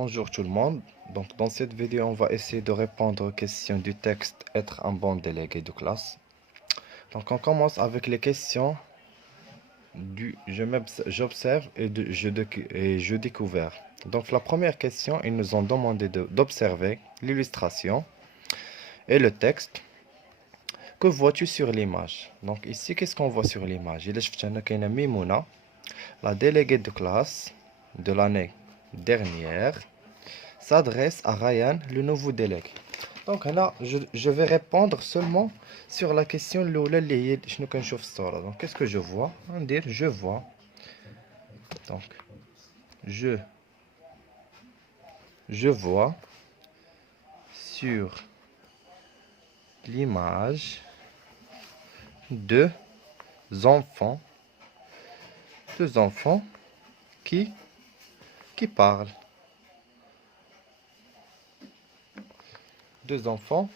Bonjour tout le monde. Donc dans cette vidéo, on va essayer de répondre aux questions du texte être un bon délégué de classe. Donc on commence avec les questions du j'observe et je découvert. Donc la première question, ils nous ont demandé d'observer l'illustration et le texte. Que vois-tu sur l'image? Donc ici, qu'est-ce qu'on voit sur l'image? Il y a Mimouna, la déléguée de classe de l'année dernière, s'adresse à Ryan, le nouveau délégué. Donc là, je vais répondre seulement sur la question اللي هي شنو كنشوف الصورة. Donc qu'est-ce que je vois? On dit je vois. Donc je vois sur l'image deux enfants qui parlent. Deux enfants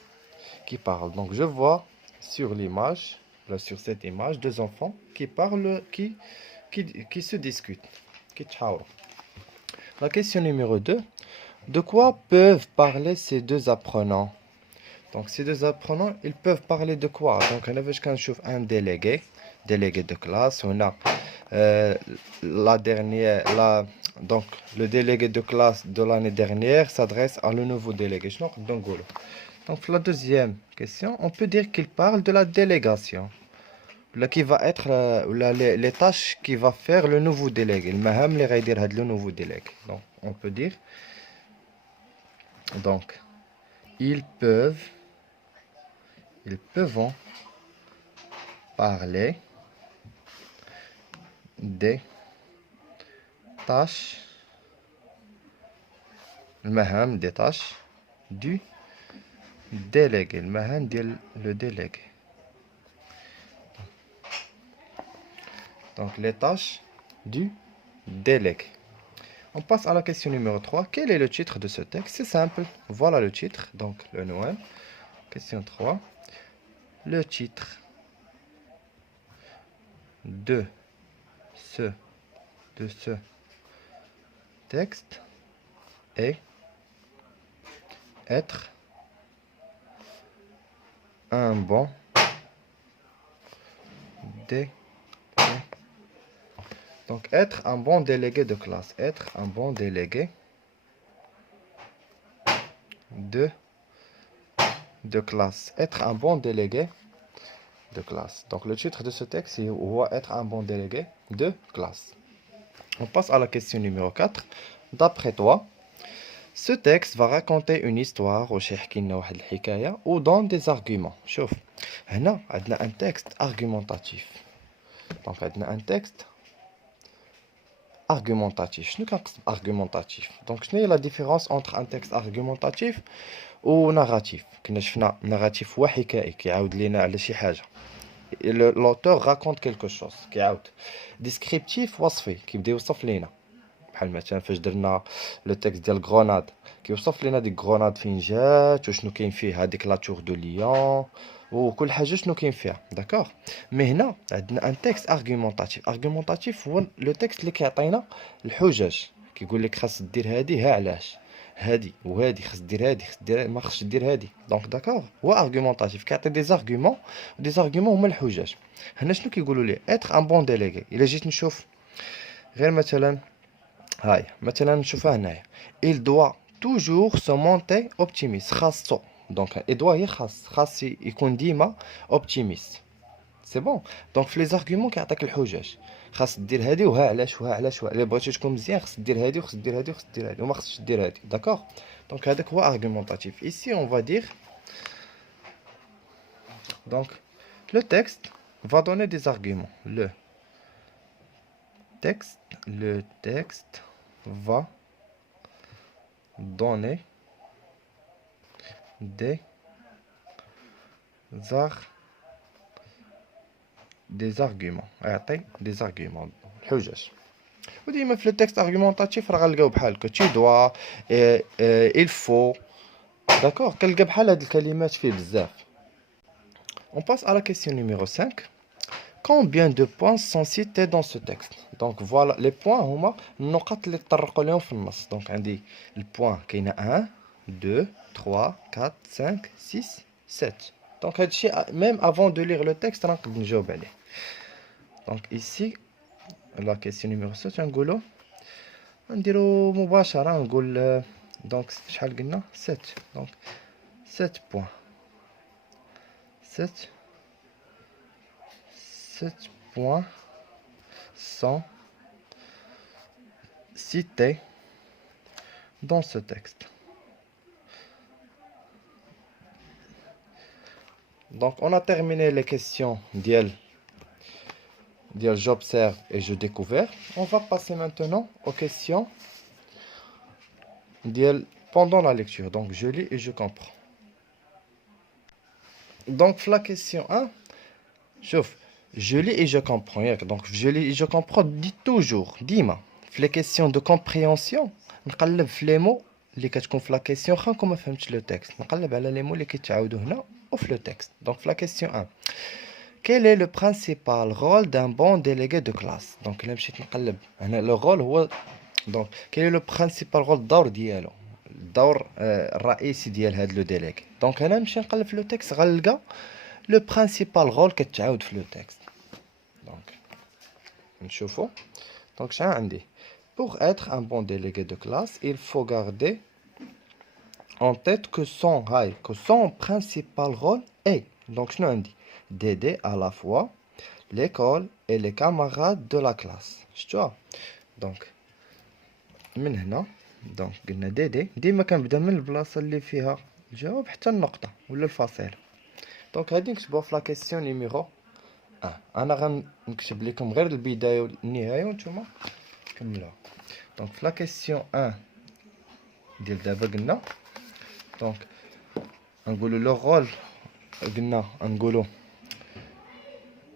qui parlent. Donc je vois sur l'image, là sur cette image, deux enfants qui parlent, qui se discutent. La question numéro 2. De quoi peuvent parler ces deux apprenants? Donc ces deux apprenants, ils peuvent parler de quoi? Donc on a un délégué de classe. On a donc le délégué de classe de l'année dernière s'adresse à le nouveau délégué. Donc la deuxième question, on peut dire qu'il parle de la délégation. Là qui va être les tâches qui va faire le nouveau délégué. Le nouveau délégué. Donc on peut dire donc ils peuvent parler des tâches des tâches du délégué le délégué. Donc les tâches du délégué. On passe à la question numéro 3. Quel est le titre de ce texte? C'est simple. Voilà le titre. Donc le Noël. Question 3. Le titre de ce texte est être un bon délégué. Donc être un bon délégué de classe. Être un bon délégué de classe. Être un bon délégué de classe. Donc le titre de ce texte, c'est être un bon délégué de classe. On passe à la question numéro 4. D'après toi, ce texte va raconter une histoire ou donne des arguments. شوف هنا عندنا un texte argumentatif. Donc عندنا un texte argumentatif. شنو كنقصد argumentatif? Donc شنو هي la différence entre un texte argumentatif و narratif? كنا شفنا narratif هو حكائي كيعاود لينا على شي حاجة. L'auteur raconte quelque chose كيعاود. Descriptif وصفي كيبدا يوصف لينا. بحال مثلا فاش درنا لو تكست ديال غروناد كيوصف لينا ديك غروناد فين جات وشنو كاين فيه هذيك لا تور دو ليون وكل حاجه شنو كاين فيها داكوغ. مي هنا عندنا ان تكست ارغيومونطاتيف هو لو تكست اللي كيعطينا الحجج كيقول لك خاص دير هادي ها علاش هادي وهادي خاص دير هادي خاص دير ما خاصش دير هادي. دونك داكوغ هو ارغيومونطاتيف كيعطي دي زارغيومون هما الحجج. هنا شنو كيقولوا ليه اتر ان بون ديليغي. الا جيت نشوف غير مثلا هاي مثلا نشوفها هنايا il doit toujours se monter optimiste خاصو. دونك il doit هي خاص يكون ديما optimiste. سي بون. دونك في لي زارغيومون كيعطيك الحجج خاص دير هادي وها علاش وها علاش الا بغيتي تكون مزيان خاص دير هادي وخاص دير هادي وخاص دير هادي وما خاصش دير هادي داكوغ. دونك هذاك هو argumentatif. Ici on va dire donc le texte va donner des arguments. Le texte va donner des arguments. des arguments. الحجج. وديما في التكست argumentatif راه غنلقاو بحال هكا tu dois il faut d'accord كنلقى بحال هاد الكلمات فيه بزاف. On passe à la question numéro 5. combien de points sont cités dans ce texte. Donc voilà, les points هما النقط اللي تطرقوا لهم في النص. Donc عندي البوان كاينه 1 2 3 4 5 6 7. Donc هادشي même avant de lire le texte نقدر نجاوب عليه. Donc ici la question numéro 7 نقولوا نديرو مباشره نقول donc شحال قلنا 7. Donc 7 points 7 points sont cités dans ce texte. Donc on a terminé les questions d'IEL j'observe et je découvre. On va passer maintenant aux questions d'IEL pendant la lecture. Donc je lis et je comprends. Donc la question 1, je lis et je comprends. Donc je lis et je comprends, dit toujours, ديما في les questions de compréhension نقلب في les mots اللي كتكون في la question واخا نكون ما فهمتش le texte. نقلب على les mots اللي كيتعاودوا هنا ou في le texte. Donc la question 1, quel est le principal rôle d'un bon délégué de classe? Donc là مشيت نقلب هنا le rôle هو donc quel est le principal rôle الدور ديالو الدور الرئيسي ديال هذا لو ديليغي. دونك هنا نمشي نقلب في لو تكست غنلقى لو برينسيبال رول كتعاود في لو تكست. دونك نشوفو. دونك شحال عندي pour être un bon délégué de classe il faut garder en tête que son principal rôle est donc شنو عندي d'aider à la fois l'école et les camarades de la classe. شتوها دونك من هنا دونك قلنا ديما كنبدا من البلاصه اللي فيها الجواب حتى النقطه ولا الفاصله. دونك هادي نكتبوها في لا كيسيون نيميرو 1. انا غنكتب لكم غير البدايه والنهايه وانتم كملوها. دونك في لا كيسيون 1 ديال دابا قلنا دونك نقولوا لو رول قلنا نقولوا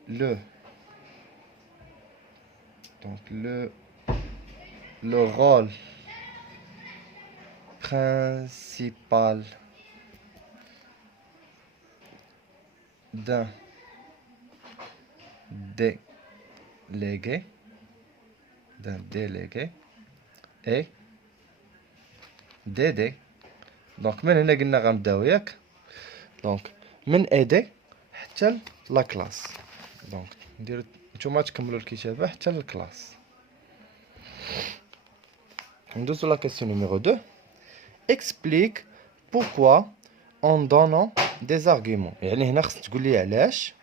le donc le rôle principal d'un délégué est d'aider. donc من هنا قلنا غنبداو ياك دونك من aider حتى لا كلاس. دونك ندير نتوما تكملوا الكتابه حتى للكلاس. ندوزو لا question numéro 2. explique pourquoi en donnant des arguments. يعني هنا خصك تقول لي علاش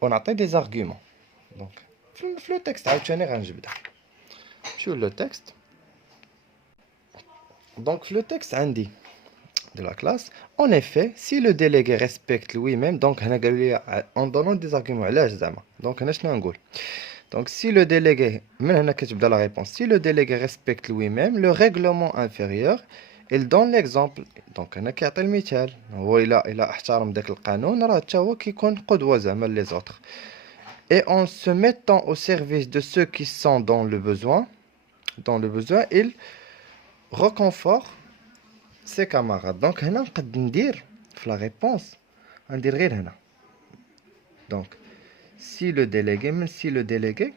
ونعطي des arguments. دونك في لو تكست عاوتاني غنجبدها. شو لو تكست. دونك في لو تكست عندي de la classe. En effet, si le délégué respecte lui-même, donc هنا قالوا لي en donnant des arguments علاش زعما. دونك هنا شنو نقول. Donc si le délégué من هنا كتبدا la réponse. Si le délégué respecte lui-même le règlement inférieur, il donne l'exemple. donc هنا كيعطي المثال. هو الا احترم داك القانون راه حتى هو كيكون قدوه زعما les autres. Et en se mettant au service de ceux qui sont dans le besoin, il reconforte ses camarades. donc هنا نقد ندير في la réponse ندير غير هنا. donc si le délégué من si le délégué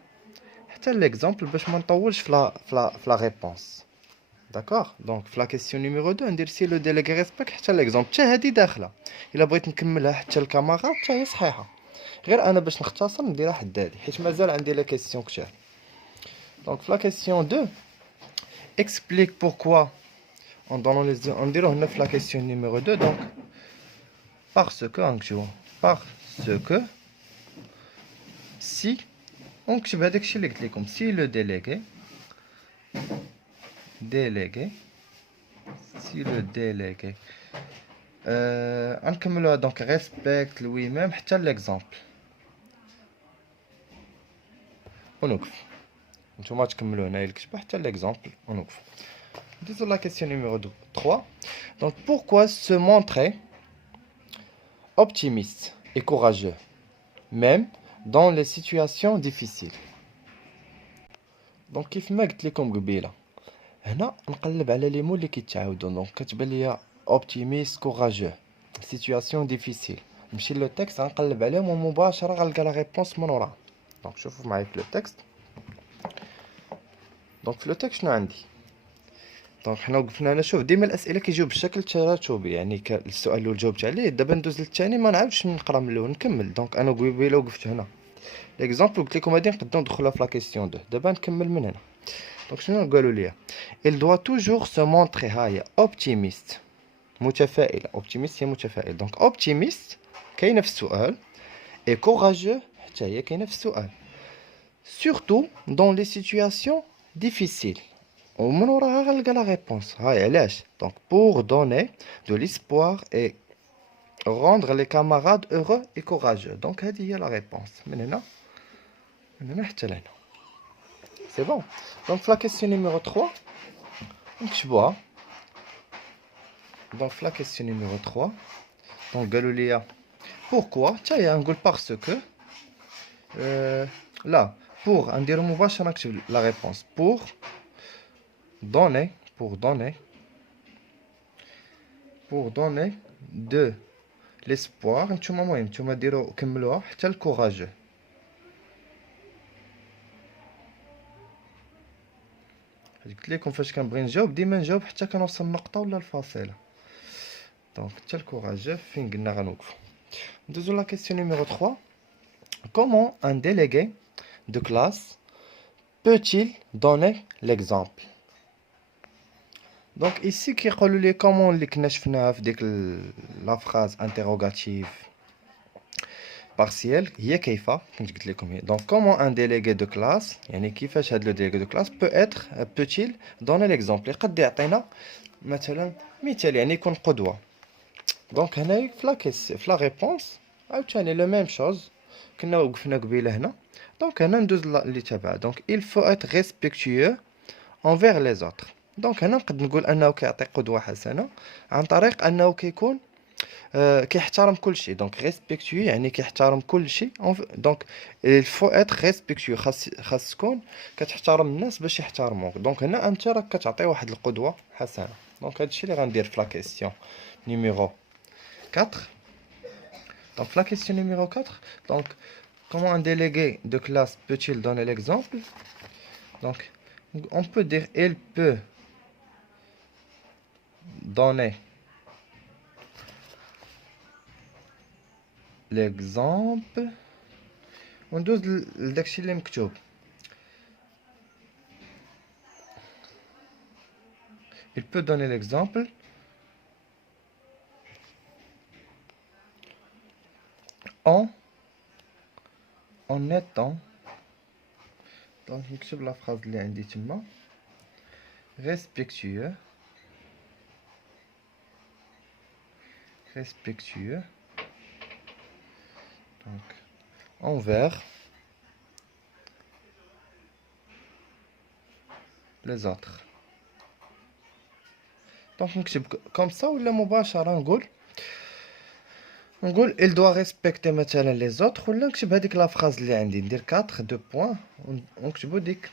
حتى l'exemple باش ما نطولش في la réponse. d'accord. donc في la question numéro 2 ندير si le délégué respecte حتى l'exemple حتى هذه داخله. الا بغيت نكملها حتى الكاميرات حتى هي صحيحه غير انا باش نختصر نديرها حد هذه حيت مازال عندي لا كيسيون كثير. donc في la question 2 explique pourquoi en donnant les نديرو هنا في la question numéro 2 donc parce que si ونكتب هذاك الشيء اللي قلت لكم si le délégué غنكملوها donc respecte lui-même حتى l'exemple ونوقف. نتوما تكملوا هنايا الكتابه حتى l'exemple ونوقف. Disons la question numéro 3. Donc, pourquoi se montrer optimiste et courageux, même dans les situations difficiles. Donc, كيف ما قلت لكم قبيله هنا نقلب على لي مو اللي كيتعاودوا. دونك كتبان ليا optimiste courageux situation difficile. نمشي لو تكست غنقلب عليهم ومباشره غنلقى لا ريبونس من ورا. دونك شوفوا معايا في لو تكست. دونك في لو تكست شنو عندي؟ دونك حنا وقفنا هنا. شوف ديما الاسئله كيجيو بالشكل التراتبي، يعني السؤال الاول جاوبت عليه، دابا ندوز للثاني ما نعاودش نقرا من الاول نكمل. دونك انا قبيله وقفت هنا ليكزامبل قلت لكم هادي نقدروا ندخلوها في لا كيسيون 2. دابا نكمل من هنا. دونك شنو قالوا لي؟ il doit toujours se montrer هاهي optimiste، متفائل. optimiste هي متفائل. دونك optimiste كاينه في السؤال، et courageux حتى هي كاينه في السؤال، surtout dans les situations difficiles. ومن وراها غنلقى لا ريبونس. هاي علاش؟ دونك pour donner de l'espoir et rendre les camarades heureux et courageux. دونك هذه هي لا ريبونس من هنا حتى لهنا. سي بون. دونك في لا كيسيون نيميرو 3 نكتبوها. دونك في لا كيسيون نيميرو 3 دونك قالوا لي pourquoi، حتى هي نقول parce que لا pour نديرو مباشرة نكتب لا ريبونس pour donner de l'espoir. نتوما المهم نتوما ديرو كملوها حتى الكوراجو. قلت لكم فاش كنبغي نجاوب ديما نجاوب حتى كنوصل النقطة ولا الفاصلة. دونك حتى الكوراجو فين قلنا غنوقفو. ندوزو لا كيسيون نيميرو 3. comment un délégué de classe peut-il donner l'exemple. دونك ici كيقولوا لي كومون اللي كنا شفناها في ديك لا فراز انتروغاتيف بارسيال هي كيف كنت قلت لكم هي. دونك كومون ان ديليغي دو كلاس يعني كيفاش هاد لو ديليغي دو كلاس بوتيل دوني ليكزامبل، يقد يعطينا مثلا مثال يعني يكون قدوه. دونك هنا في لا ريبونس عاوتاني لو ميم شوز كنا وقفنا قبيله هنا. دونك هنا ندوز اللي تبع. دونك il faut être respectueux envers les autres. دونك هنا نقد نقول انه كيعطي قدوه حسنه عن طريق انه كيكون كيحترم كل شيء. دونك ريسبكتوي يعني كيحترم كل شيء. دونك il faut être respectueux، خاص تكون كتحترم الناس باش يحترموك. دونك هنا انت راك كتعطي واحد القدوه حسنه. دونك هادشي اللي غندير في لا كيسيون نيميرو 4. دونك في لا كيسيون نيميرو 4 دونك comment un délégué de classe peut-il donner l'exemple. Donc on peut dire il peut donner l'exemple. وندوز لداكشي اللي مكتوب. il peut donner l'exemple en étant. دونك نكتب لا فراز اللي عندي تما respectueux donc envers les autres. دونك نكتب كوم سا ولا مباشرة نقول il doit respecter مثلا les autres، ولا نكتب هذيك لا فراز اللي عندي ندير 4 2 بوين ونكتبو ديك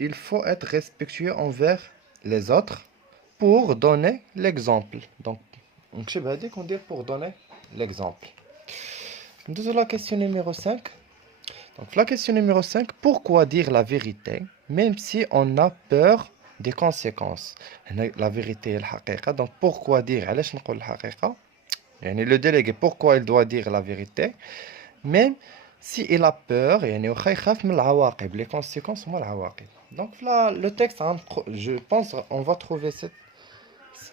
il faut être respectueux envers les autres pour donner l'exemple. donc نكتب هذيك وندير pour donner l'exemple. ندوزو la question numéro 5. donc la question numéro 5, pourquoi dire la vérité même si on a peur des conséquences. هنا la vérité الحقيقة. donc pourquoi dire علاش نقول الحقيقة يعني le délégué pourquoi il doit dire la vérité même si il a peur يعني واخا يخاف من العواقب. les conséquences هما العواقب. donc le texte je pense on va trouver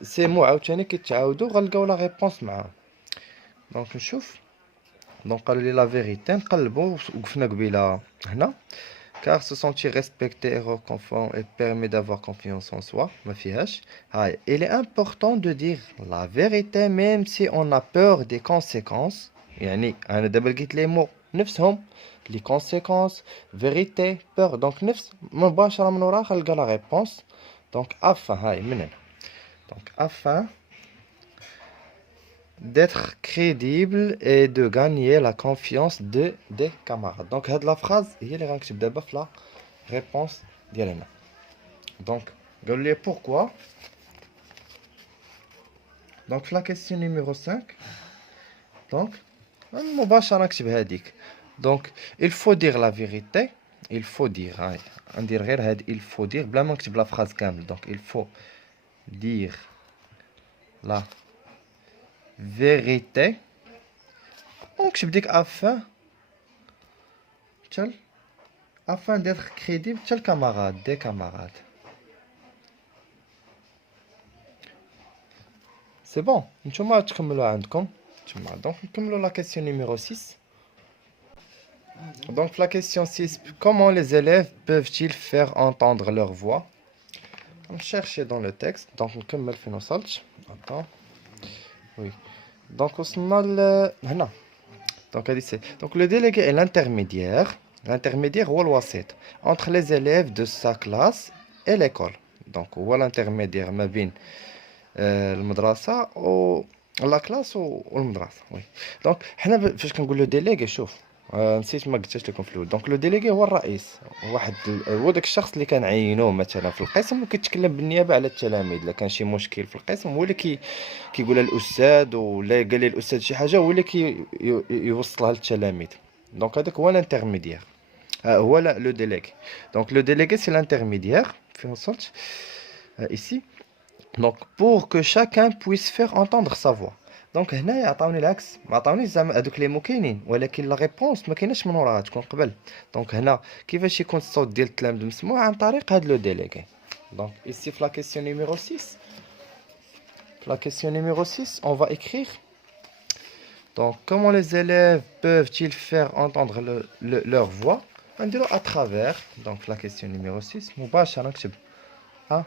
ces mots عاوتاني كيتعاودوا غنلقاو la réponse معاهم. donc نشوف. donc قالوا لي la vérité نقلبوا وقفنا قبيله هنا car se sentir respecté et reconnaissant et permet d'avoir confiance en soi. ما فيهاش. هاي il est important de dire la vérité même si on a peur des conséquences. يعني انا دابا لقيت لي مو نفسهم les conséquences vérité peur. donc نفس مباشره من وراها غنلقى la réponse. donc afin هاي من هنا. donc afin d'être crédible et de gagner la confiance des camarades. donc هاد la phrase هي اللي غنكتب دابا في la réponse ديالنا. donc قالوا لي pourquoi. donc في la question numéro 5 donc مباشرة نكتب هذيك Donc, il faut dire la vérité. Il faut dire, ندير غير هاد il faut dire بلا ما نكتب لا phrase كامل. Donc, il faut dire la vérité. ونكتب ديك afin d'être crédible تال camarade, des camarades. C'est bon. نتوما تكملوا عندكم. Donc, نكملوا la question numéro 6. Donc, la question 6, comment les élèves peuvent-ils faire entendre leur voix? On cherche dans le texte. Donc, on commence في نوصلش. Attends. Oui. Donc, وصلنا هنا. Donc, donc, le délégué est l'intermédiaire. L'intermédiaire هو الوسيط entre les élèves de sa classe et l'école. Donc, هو l'intermédiaire ما بين المدرسة و la classe والمدرسة. Oui. Donc, حنا فاش كنقول له délégué شوف. نسيت ما قلتش لكم في الاول. دونك لو ديليغي هو الرئيس، هو داك الشخص اللي كنعينوه مثلا في القسم وكيتكلم بالنيابه على التلاميذ. الا كان شي مشكل في القسم هو اللي كيقولها الاستاذ، ولا قال لي الاستاذ شي حاجه هو اللي يوصلها للتلاميذ. دونك هذاك هو الانترميديير، هو لو ديليغي. دونك لو ديليغي سي الانترميديير فين وصلت ici. Donc pour que chacun puisse faire entendre sa voix. دونك هنايا عطاوني العكس، ما عطاونيش زعما هذوك لي مو كاينين، ولكن لا ريبونس ما كايناش من وراها، تكون قبل. دونك هنا كيفاش يكون الصوت ديال التلاميذ مسموع؟ عن طريق هاد لو ديليغي. دونك ici في لا كيسيون نيميرو 6، في لا كيسيون نيميرو 6 on va écrire. Donc comment les élèves peuvent-ils faire entendre leur voix؟ نديرو à travers. Donc la question numéro 6 مباشرة نكتب à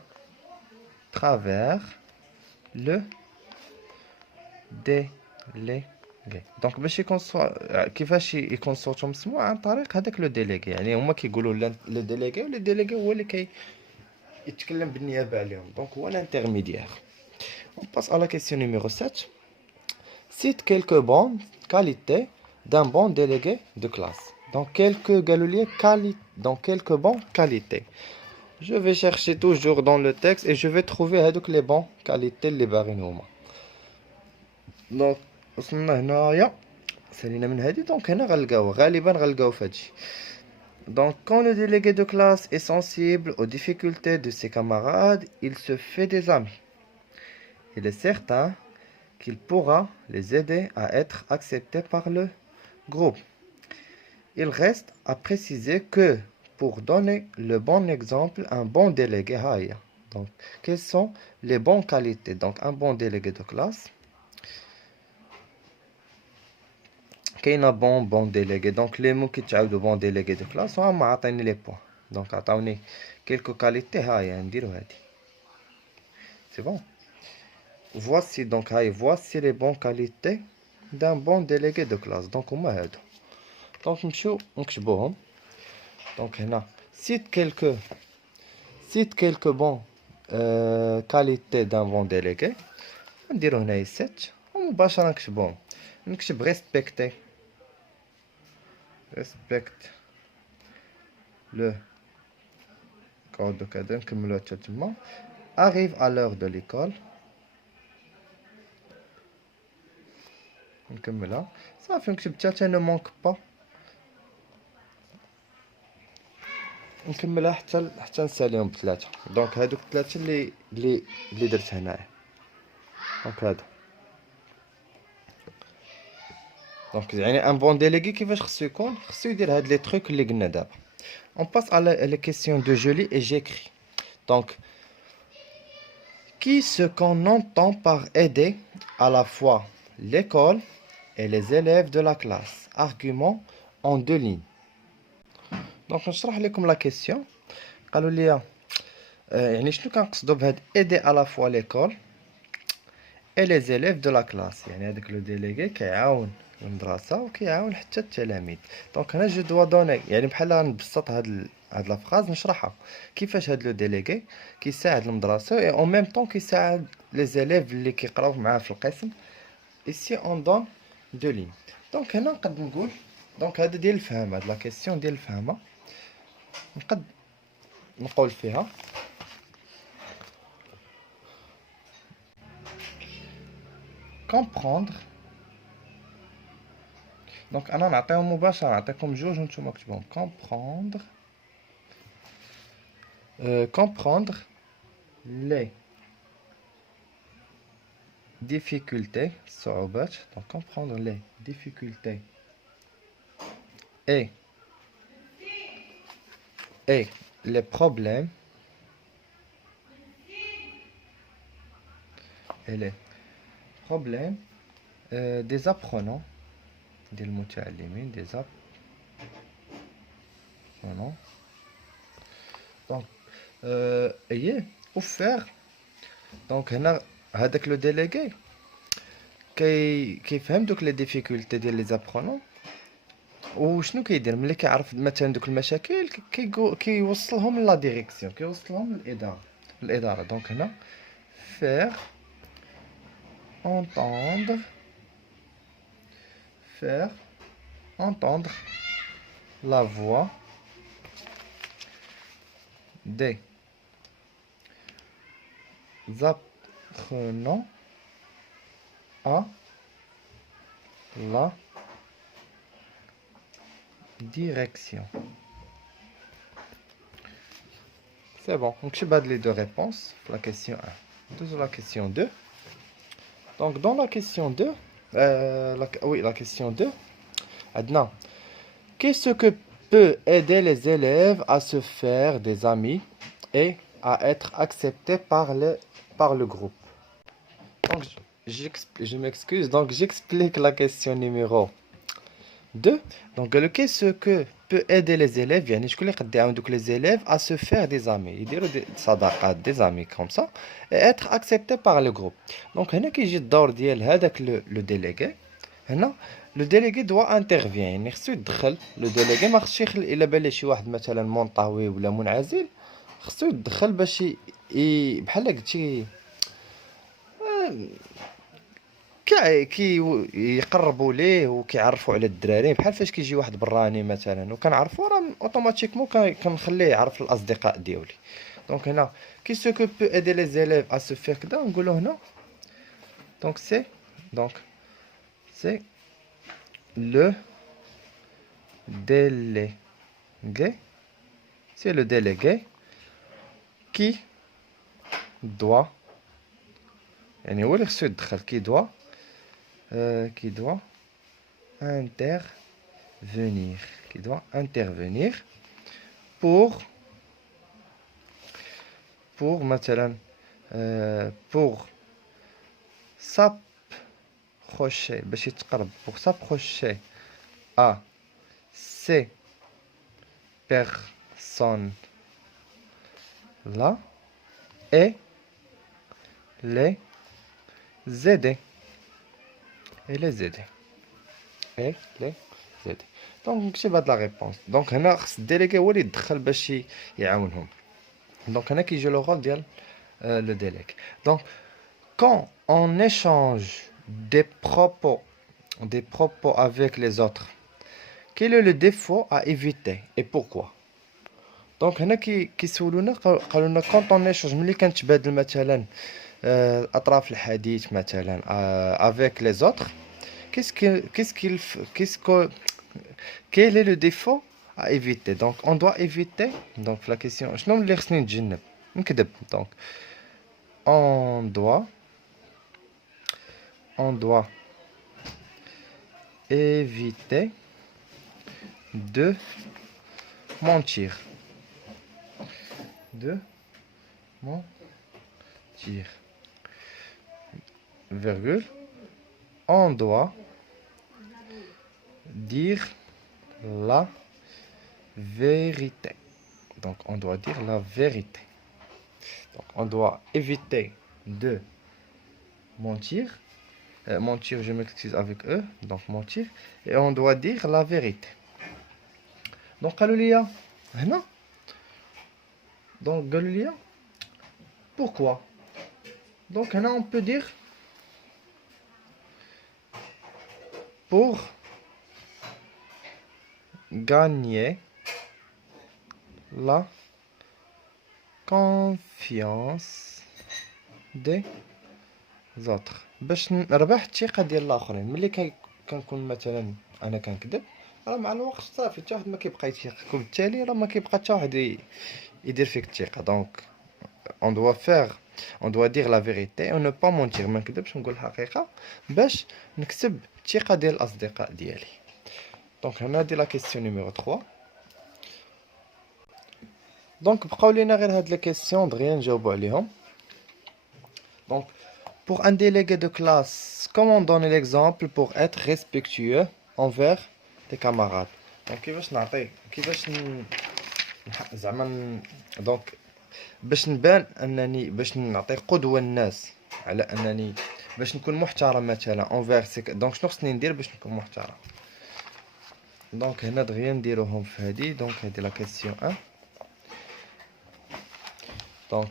travers le délégué. دونك باش يكون كيفاش يكون صوتو مسموع؟ عن طريق هذاك لو ديليغي. يعني هما كيقولوا لو ديليغي، ولو ديليغي هو اللي يتكلم بالنيابه عليهم. دونك هو الانترميديير. On passe à la question numéro 7. Cite quelques bonnes qualités d'un bon délégué de classe. Donc quelques bonnes qualités. Je vais chercher toujours dans le texte et je vais trouver هذوك les bonnes qualités اللي باغيين هما. دونك وصلنا هنايا سالينا من هادي. دونك هنا غالبا غنلقاو فهادشي. Donc quand le délégué de classe est sensible aux difficultés de ses camarades, il se fait des amis. Il est certain qu'il pourra les aider à être acceptés par le groupe. Il reste à préciser que pour donner le bon exemple, un bon délégué donc quelles sont les bonnes qualités? Donc un bon délégué de classe. كاين بون ديليغي. دونك لي مو كيتعاودوا بون ديليغي دو كلاس وهما عطيني لي بوين. دونك عطاوني كيلكو كاليتي. هاهي نديرو هادي سي بون. voici donc هاي voici les bonnes qualités d'un bon délégué de classe. دونك هما هادو. دونك نمشيو نكتبوهم. دونك هنا cite quelques bonnes qualités d'un bon délégué. نديرو هنايا 7 ومباشرة نكتبوهم. نكتب respecter le code de cadre. نكملو حتى تما. Arrive à l'heure de l'école. نكملها صافي. نكتب حتى ne manque pas. نكملها حتى نساليهم بثلاثة. دونك هادوك الثلاثة اللي درت هنايا. دونك هادو. دونك يعني ان بون ديليغي كيفاش خصو يكون؟ خصو يدير هاد لي تروك اللي قلنا دابا. On passe à la question de je lis et j'écris. Donc, qui ce qu'on entend par aider à la fois l'école et les élèves de la classe? Argument en 2 lignes. Donc, نشرح لكم la question. قالوا لي يعني شنو كنقصدوا بهاد aider à la fois l'école et les élèves de la classe. يعني هذاك لو ديليغي كيعاون المدرسة وكيعاون حتى التلاميذ. دونك هنا جو دوا دوني، يعني بحال غنبسط هاد لا فراز نشرحها كيفاش هاد لو ديليغي كيساعد المدرسة اي اون ميم طون كيساعد لي زيليف اللي كيقراو معاه في القسم. ici on donne 2 lignes. دونك هنا نقد نقول دونك هذا ديال الفهم، هاد لا كيسيون ديال الفهمة نقد نقول فيها comprendre دونك انا نعطيهم مباشره، نعطيكم جوج وانتم كتبوهم. comprendre comprendre les difficultés الصعوبات. donc comprendre les difficultés et les problèmes des apprenants des المتعلمين des apprenants. donc ou faire. donc هنا هذاك لو ديليغي كيفهم دوك لي ديفيكولتي ديال لي زابرونون، وشنو كيدير ملي كيعرف مثلا دوك المشاكل كيوصلهم لا ديريكسيون، كيوصلهم للاداره. دونك هنا faire entendre la voix des apprenants à la direction. C'est bon. Donc, je vais les deux réponses. La question 1. Dans la question 2. Donc, dans la question 2, la question 2, Adnan, qu'est-ce que peut aider les élèves à se faire des amis et à être acceptés par le groupe? Donc, je m'excuse. Donc, j'explique la question numéro 2. Donc, qu'est-ce que peut aider les élèves, يعني شكون اللي يقدر يعاون دوك les élèves à se faire des amis, يديروا صداقات des amis comme ça et être acceptés par le groupe. donc هنا كيجي الدور ديال هذاك لو ديليغي. هنا لو ديليغي دوا انترفيان، يعني خصو يدخل لو ديليغي، ما خصش يخلي الا بان ليه شي واحد مثلا منطوي ولا منعزل، خصو يدخل باش بحال قلتي كي يقربوا ليه وكيعرفوا على الدراري، بحال فاش كيجي واحد براني مثلا وكنعرفوا راه اوتوماتيكمون كنخليه يعرف الاصدقاء ديالي. دونك هنا كي سو كو بو ايدي لي زيليف ا سو فير كدا، نقولوا هنا دونك سي le délégué, c'est le délégué qui doit, يعني هو اللي خصو يدخل qui doit intervenir pour مثلا pour s'approcher باش يتقرب pour s'approcher à ces personnes là et les aider. Donc c'est pas de la réponse. donc هنا خص الديليغي هو اللي يدخل باش يعاونهم. donc هنا كيجي لو رول ديال le délégué. donc quand on échange des propos avec les autres, quel est le défaut à éviter et pourquoi? donc هنا كيسولونا قالوا لنا quand on échange ملي كنتبادل مثلا اطراف الحديث مثلا avec les autres, quel est le défaut à éviter. donc on doit éviter. donc la question شنو اللي خصني نتجنب نكذب. donc on doit éviter de mentir. Virgule, on doit dire la vérité. donc on doit dire la vérité. donc on doit éviter de mentir. mentir, je m'excuse avec eux. donc mentir, et on doit dire la vérité. donc قالوا لي هنا donc قالوا لي pourquoi. donc هنا on peut dire pour gagner la confiance des autres. باش نربح الثقه ديال الاخرين. كنكون مثلا انا كنكذب، راه مع الوقت صافي حتى واحد ما كيبقى يثيقك، وبالتالي راه ما كيبقى حتى واحد يدير فيك الثقه. دونك on doit faire on doit dire la vérité et ne pas mentir، ما نكذبش ونقول الحقيقه باش نكسب الثقه ديال الاصدقاء ديالي. دونك هنا هادي لا كيسيون نيميرو 3. دونك بقاو لينا غير هاد لي كيسيون دغيا نجاوبو عليهم. دونك pour un délégué de classe, comment donner l'exemple pour être respectueux envers tes camarades. دونك كيفاش نعطي زعما دونك باش نبان انني باش نعطي قدوه للناس على انني باش نكون محترم مثلا اونفير دونك شنو خصني ندير باش نكون محترم. دونك هنا دغيا نديروهم في هادي. دونك هادي لا كيسيون 1. دونك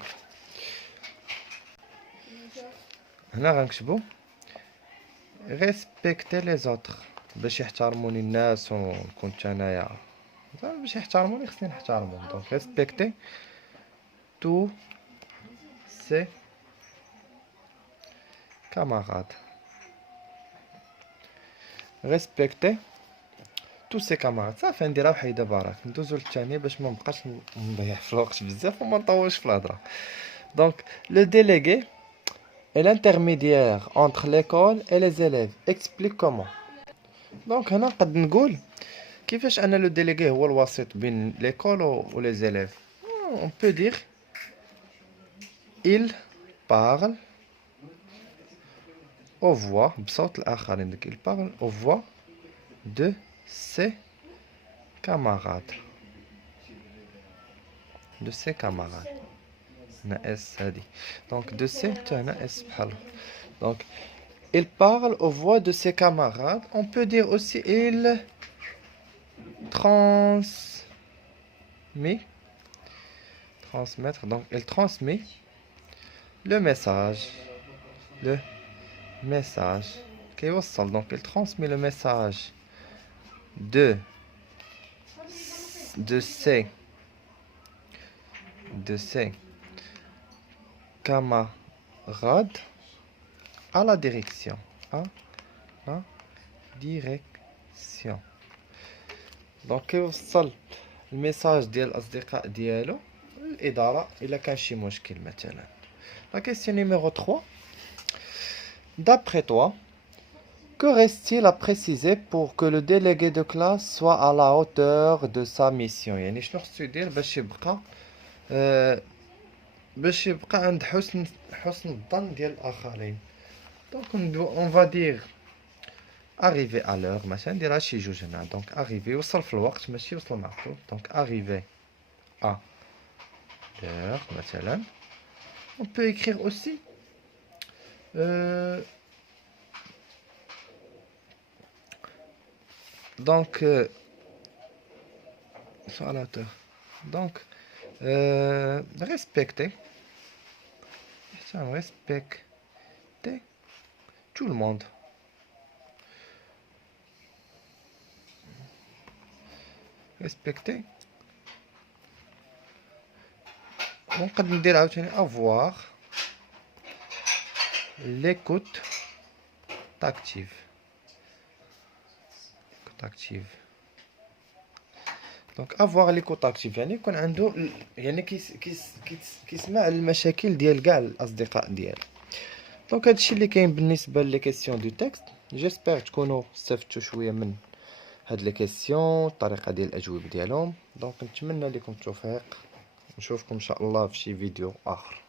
هنا غنكتبو ريسبكتي لي زوتر، باش يحترموني الناس ونكون انايا باش يحترموني خصني نحترمهم. دونك ريسبكتي تو سي camarades. Respecter tous ses camarades. صافي نديرها وحيدة بارك. ندوزو للثانية باش ما نبقاش نضيع في الوقت بزاف وما نطولش في الهضرة. دونك le délégué est l'intermédiaire entre l'école et les élèves. Explique comment. دونك هنا نقد نقول كيفاش أنا لو ديليغي هو الوسيط بين l'école و les élèves. On peut dire il parle aux voix بصوت الآخرين. il parle aux voix de ses camarades. de ses camarades. هنا اس هادي. دونك de ses حتى هنا اس بحال. دونك il parle aux voix de ses camarades. On peut dire aussi il transmettre. Donc il transmet le message. كيوصل. donc il transmet le message de ses camarades à la direction. donc كيوصل الميساج ديال الاصدقاء ديالو للاداره الا كان شي مشكل مثلا. la question numéro 3. D'après toi, que reste-t-il à préciser pour que le délégué de classe soit à la hauteur de sa mission. يعني شنو خصو يدير باش يبقى عند حسن الظن ديال الاخرين. donc on va dire arriver à l'heure مثلا نديرها شي جوج هنا. donc arriver يوصل في الوقت ماشي يوصل معطل. donc arriver à l'heure مثلا. on peut écrire aussi donc à la hauteur. donc respecter tout le monde. respecter. ونقد ندير عاوتاني avoir l'écoute active. donc avoir l'écoute active يعني يكون عنده يعني كيسمع المشاكل ديال كاع الاصدقاء ديالو. دونك هادشي اللي كاين بالنسبه لي كيسيون دو تكست. جيسبر تكونوا استفدتوا شويه من هاد لي كيسيون الطريقه ديال الاجوبه ديالهم. دونك نتمنى لكم التوفيق. نشوفكم ان شاء الله في شي فيديو اخر.